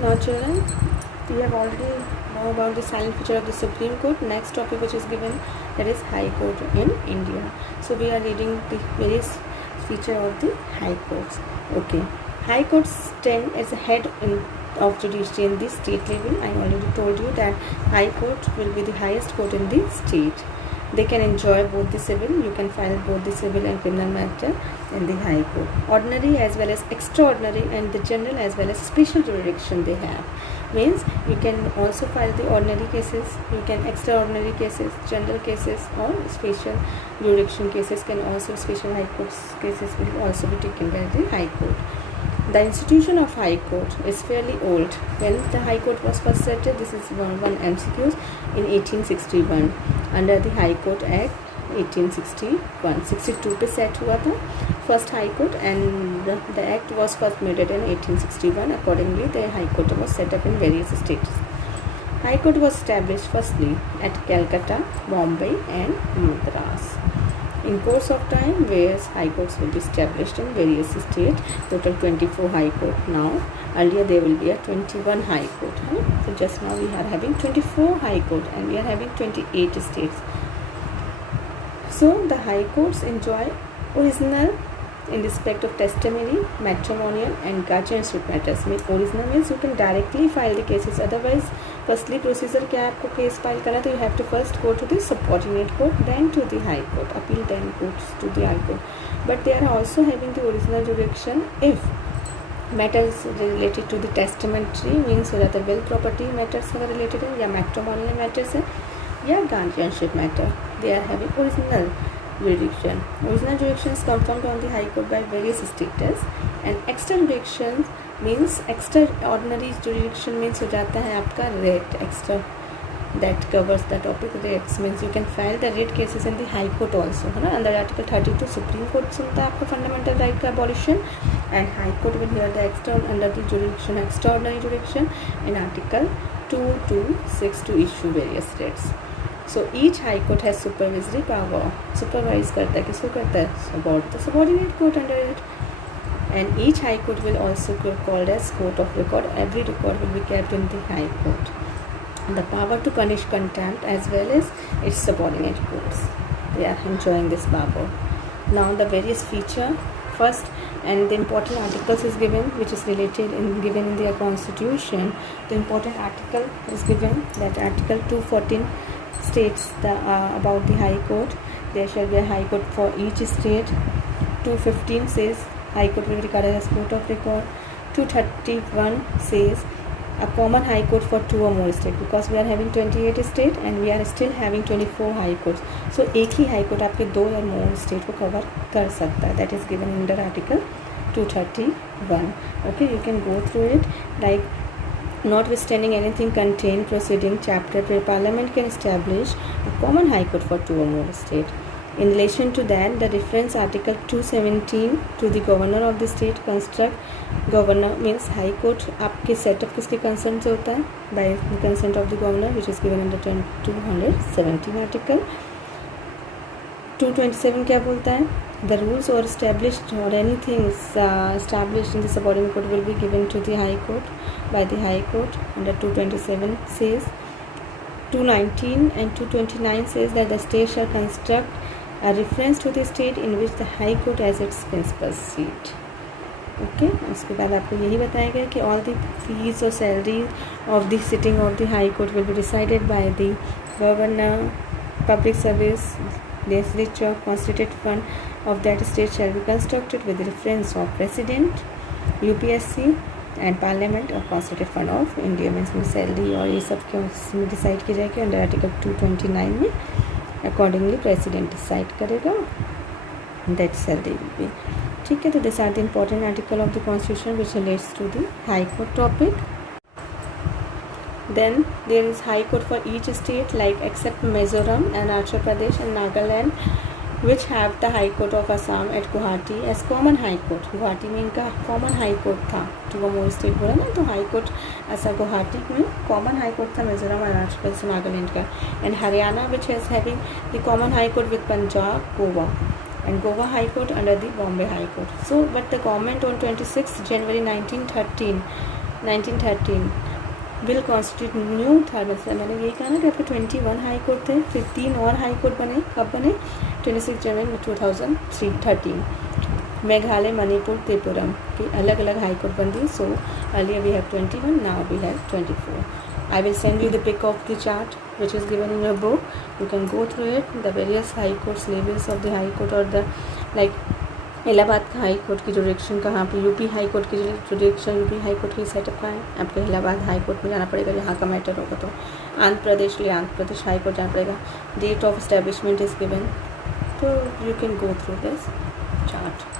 Now children, we have already know about the silent feature of the Supreme Court. Next topic which is given, that is High Court in India. So we are reading the various feature of the High Courts. Okay, High Courts stand as a head of judiciary in the state level. I already told you that High Court will be the highest court in the state. They can enjoy both the civil, you can file both the civil and criminal matter in the High Court. Ordinary as well as extraordinary and the general as well as special jurisdiction they have. Means you can also file the ordinary cases, you can extraordinary cases, general cases or special jurisdiction cases can also, special High Court cases will also be taken by the High Court. The institution of High Court is fairly old. When the High Court was first started, this is one MCQs, in 1861 under the High Court Act 1861. 62 पे set हुआ था first high court and the act was first made in 1861. Accordingly, the High Court was set up in various states. High Court was established firstly at Calcutta, Bombay and Madras. In course of time, various High Courts will be established in various states. Total 24 High Court now. Earlier there will be a 21 High Court. So just now we are having 24 High Court and we are having 28 states. So the High Courts enjoy original in respect of testimony, matrimonial and guardianship matters. Original means you can directly file the cases. Otherwise, firstly procedure क्या है आपको case file करना, तो you have to first go to the subordinate court, then to the High Court, appeal then goes to the High Court. But they are also having the original jurisdiction if matters related to the testamentary, means whether will property matters are related है या matrimonial matters है या guardianship matter, they are having original jurisdiction. Original jurisdiction is confirmed on the High Court by various status, and extra jurisdiction means extraordinary jurisdiction means हो जाता है आपका writ extra that covers the topic. Writs means you can file the writ cases in the High Court also, है ना. Under Article 32 Supreme Court सुनता है आपका fundamental right का abolition, and High Court will hear the under the jurisdiction extraordinary jurisdiction in Article 226 to issue various writs. So each High Court has supervisory power. Supervise करता है, किसको करता है? The subordinate court under it. And each High Court will also be called as court of record. Every record will be kept in the High Court. The power to punish contempt as well as its subordinate courts. They are enjoying this power. Now the various feature first, and the important articles is given which is related in given in their constitution. The important article is given, that Article 214 states about the High Court. There shall be a High Court for each state. 215 says High Court will be regarded as court of record. 231 says a common High Court for 2 or more states, because we are having 28 states and we are still having 24 High Courts. So एक ही High Court आपके 2 or more state को cover कर सकता है. That is given under Article 231. Okay, you can go through it. Like, notwithstanding anything contained proceeding chapter where Parliament can establish a common High Court for 2 or more states. In relation to that, the reference Article 217 to the governor of the state construct. Governor means High Court आपके setup किसके consent से होता है? By the consent of the governor, which is given under 217 article. 227 क्या बोलता है? The rules or established or anything established in the subordinate court will be given to the High Court by the High Court. Under 227 says, 219 and 229 says that the state shall construct a reference to the state in which the High Court has its principal seat. Okay, उसके बाद आपको यही बताया गया कि all the fees or salary of the sitting of the High Court will be decided by the governor. Public service legislature constituted fund of that state shall be constructed with reference of president, UPSC and parliament or constituted fund of India. Means में salary और ये सब क्यों उसमें decide की जाएगी under article 229 में. Accordingly president decide करेगा दैट सैलरी विल बी. ठीक है, तो this are the important article of the constitution which relates to the high court topic. Then there is High Court for each state, like except Mizoram and Arunachal Pradesh and Nagaland, which have the High Court of Assam at Guwahati as common High Court. Guwahati में इनका common High Court था. 2 or more state बोला ना, तो High Court ऐसा गुवाहाटी में common High Court था मिजोरम और अरुणाचल प्रदेश नागालैंड का. And Haryana which is having the common High Court with Punjab, Goa. And Goa High Court under the Bombay High Court. So, but the government on 26 January 1913 1913 will constitute new thermal system. मैंने यही कहा ना कि आपके 21 high court थे, फिर 3 और high court बने, कब बने? 26 जनवरी 2013। मेघालय, मणिपुर, त्रिपुरम की अलग अलग हाई कोर्ट बन गई। So earlier we have 21, now we have 24. I will send you the pic of the chart which is given in your book. You can go through it, the various high courts, levels of the high court, और the like Allahabad का high court की jurisdiction कहाँ पे, UP high court की jurisdiction, UP high court की setup कहाँ है, आपको इलाहाबाद हाई कोर्ट में जाना पड़ेगा यहाँ का मैटर होगा। तो आंध्र प्रदेश के लिए आंध्र प्रदेश हाई कोर्ट जाना पड़ेगा। Date of establishment is given, तो you can go through this chart.